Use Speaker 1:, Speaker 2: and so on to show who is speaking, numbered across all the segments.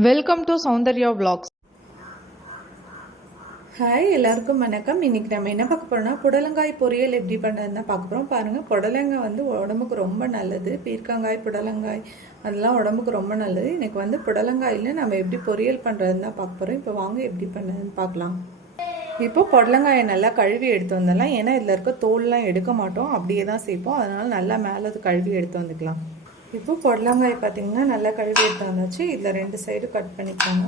Speaker 1: Welcome to Soundarya vlogs.
Speaker 2: Hi எல்லாருக்கும் வணக்கம். இன்னைக்கு நம்ம என்ன பார்க்க போறோம்னா புடலங்காய் பொரியல் எப்படி பண்ணுறதுன்னு பார்க்க போகிறோம் பாருங்கள் புடலங்காய் வந்து உடம்புக்கு ரொம்ப நல்லது. பீர்க்கங்காய் புடலங்காய் அதெல்லாம் உடம்புக்கு ரொம்ப நல்லது. இன்னைக்கு வந்து புடலங்காயில் நம்ம எப்படி பொரியல் பண்ணுறதுன்னு தான் பார்க்க போகிறோம் இப்போ வாங்க எப்படி பண்ணுறதுன்னு பார்க்கலாம். இப்போ புடலங்காயை நல்லா கழுவி எடுத்து வந்துடலாம். ஏன்னா இதில் இருக்க தோல்லாம் எடுக்க மாட்டோம். அப்படியே தான் சேர்ப்போம். அதனால் நல்லா மேலே அது கழுவி எடுத்து வந்துக்கலாம். இப்போ புடலங்காய் பார்த்தீங்கன்னா நல்லா கழுவி எடுத்து இதில் ரெண்டு சைடு கட் பண்ணிக்கோங்க.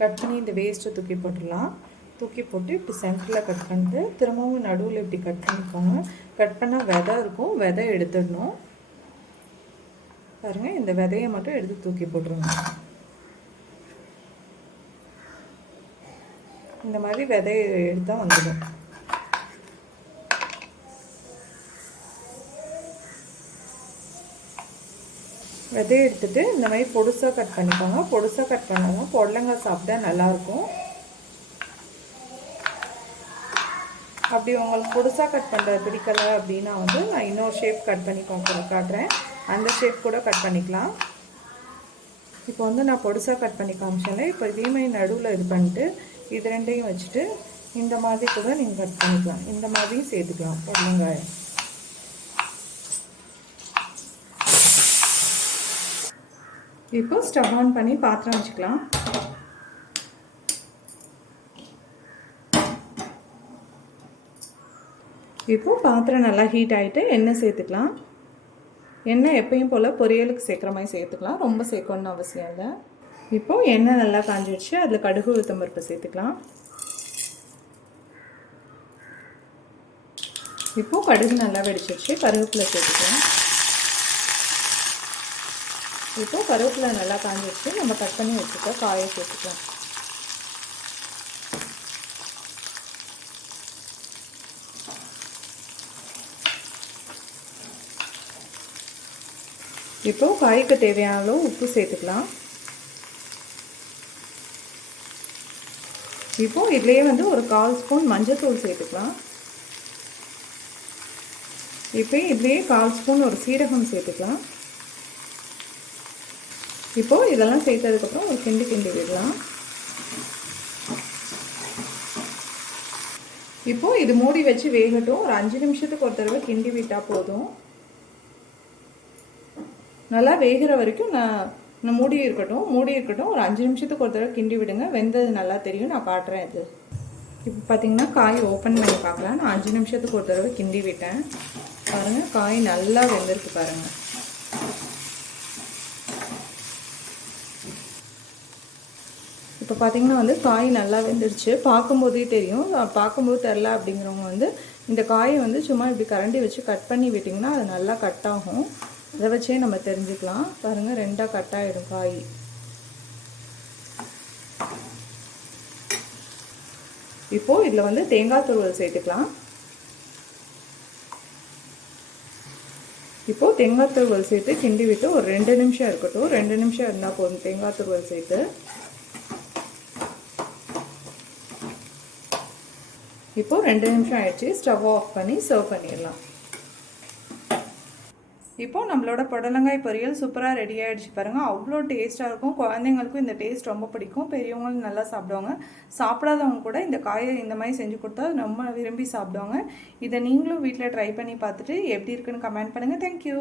Speaker 2: கட் பண்ணி இந்த வேஸ்ட்டை தூக்கி போட்டுடலாம். தூக்கி போட்டு இப்படி சென்டரில் கட் பண்ணிட்டு திரும்பவும் நடுவில் இப்படி கட் பண்ணிக்கோங்க. கட் பண்ணால் விதை இருக்கும். விதை எடுத்துடணும். பாருங்கள் இந்த விதையை மட்டும் எடுத்து தூக்கி போட்டுருங்க. இந்த மாதிரி விதையை எடுத்தால் வந்துடும். விதையை எடுத்துகிட்டு இந்த மாதிரி பொடுசாக கட் பண்ணிக்கோங்க. பொடுசாக கட் பண்ணால் தான் புடலங்காய் சாப்பிட்டா நல்லாயிருக்கும். அப்படி உங்களுக்கு பொடுசாக கட் பண்ணுறது பிடிக்கலை அப்படின்னா வந்து நான் இன்னொரு ஷேப் கட் பண்ணி காட்டுறேன். அந்த ஷேப் கூட கட் பண்ணிக்கலாம். இப்போ வந்து நான் பொடுசாக கட் பண்ணி காமிச்சேன்ல இப்போ இதேமாரி நடுவில் இது பண்ணிட்டு இது ரெண்டையும் வச்சுட்டு இந்த மாதிரி கூட நீங்கள் கட் பண்ணிக்கலாம். இந்த மாதிரியும் சேர்த்துக்கலாம் பொடலங்காய். இப்போ ஸ்டவ் ஆன் பண்ணி பாத்திரம் வச்சுக்கலாம். இப்போ பாத்திரம் நல்லா ஹீட் ஆகிட்டு எண்ணெய் சேர்த்துக்கலாம். எண்ணெய் எப்பயும் போல் பொரியலுக்கு சேர்க்குற மாதிரி சேர்த்துக்கலாம். ரொம்ப சேர்க்கணும்னு அவசியம் இல்லை. இப்போது எண்ணெய் நல்லா காஞ்சிடுச்சு அதில் கடுகு உளுத்தம் பருப்பு சேர்த்துக்கலாம். இப்போது கடுகு நல்லா வெடிச்சிருச்சு கருவேப்பிலை சேர்த்துக்கலாம். இப்போது கருவேப்பிலை நல்லா காஞ்சிடுச்சு நம்ம கட் பண்ணி வச்சுக்க காயை சேர்த்துக்கலாம். இப்போ காய்க்கு தேவையான அளவு உப்பு சேர்த்துக்கலாம். இப்போ இதுலேயே வந்து ஒரு கால் ஸ்பூன் மஞ்சள்தூள் சேர்த்துக்கலாம். இப்போ இதுலேயே கால் ஸ்பூன் ஒரு சீரகம் சேர்த்துக்கலாம். இப்போ இதெல்லாம் சேர்த்ததுக்கப்புறம் ஒரு கிண்டி கிண்டி விடலாம். இப்போ இது மூடி வச்சு வேகட்டும். ஒரு அஞ்சு நிமிஷத்துக்கு ஒரு தடவை கிண்டி விட்டால் போதும். நல்லா வேகிற வரைக்கும் நான் நான் மூடி இருக்கட்டும் மூடி இருக்கட்டும். ஒரு அஞ்சு நிமிஷத்துக்கு ஒரு தடவை கிண்டி விடுங்க. வெந்தது நல்லா தெரியும். நான் காட்டுறேன் இது. இப்போ பார்த்தீங்கன்னா காய் ஓப்பன் பண்ணி பார்க்கலாம். நான் அஞ்சு நிமிஷத்துக்கு ஒரு தடவை கிண்டி விட்டேன். பாருங்கள் காய் நல்லா வெந்திருக்கு பாருங்கள் இப்போ பார்த்தீங்கன்னா வந்து காய் நல்லா வெந்துருச்சு பார்க்கும்போதே தெரியும். பார்க்கும்போது தெரில அப்படிங்கிறவங்க வந்து இந்த காயை வந்து சும்மா இப்படி கரண்டி வச்சு கட் பண்ணி விட்டிங்கன்னா அது நல்லா கட் ஆகும். அதை வச்சே நம்ம தெரிஞ்சுக்கலாம். பாருங்கள் ரெண்டாக கட் ஆகிடும் காய். இப்போது இதில் வந்து தேங்காய் துருவல் சேர்த்துக்கலாம். இப்போது தேங்காய் துருவல் சேர்த்து கிண்டி விட்டு ஒரு ரெண்டு நிமிஷம் இருக்கட்டும். ரெண்டு நிமிஷம் இருந்தால் போதும் தேங்காய் துருவல் சேர்த்து. இப்போது ரெண்டு நிமிஷம் ஆயிடுச்சு. ஸ்டவ் ஆஃப் பண்ணி சர்வ் பண்ணிடலாம். இப்போ நம்மளோட புடலங்காய் பொரியல் சூப்பராக ரெடி ஆகிடுச்சு பாருங்கள் அவ்வளோ டேஸ்ட்டாக இருக்கும். குழந்தைங்களுக்கும் இந்த டேஸ்ட் ரொம்ப பிடிக்கும். பெரியவங்களும் நல்லா சாப்பிடுவாங்க. சாப்பிடாதவங்க கூட இந்த காயை இந்த மாதிரி செஞ்சு கொடுத்தா ரொம்ப விரும்பி சாப்பிடுவாங்க. இதை நீங்களும் வீட்டில் ட்ரை பண்ணி பார்த்துட்டு எப்படி இருக்குன்னு கமெண்ட் பண்ணுங்கள் தேங்க்யூ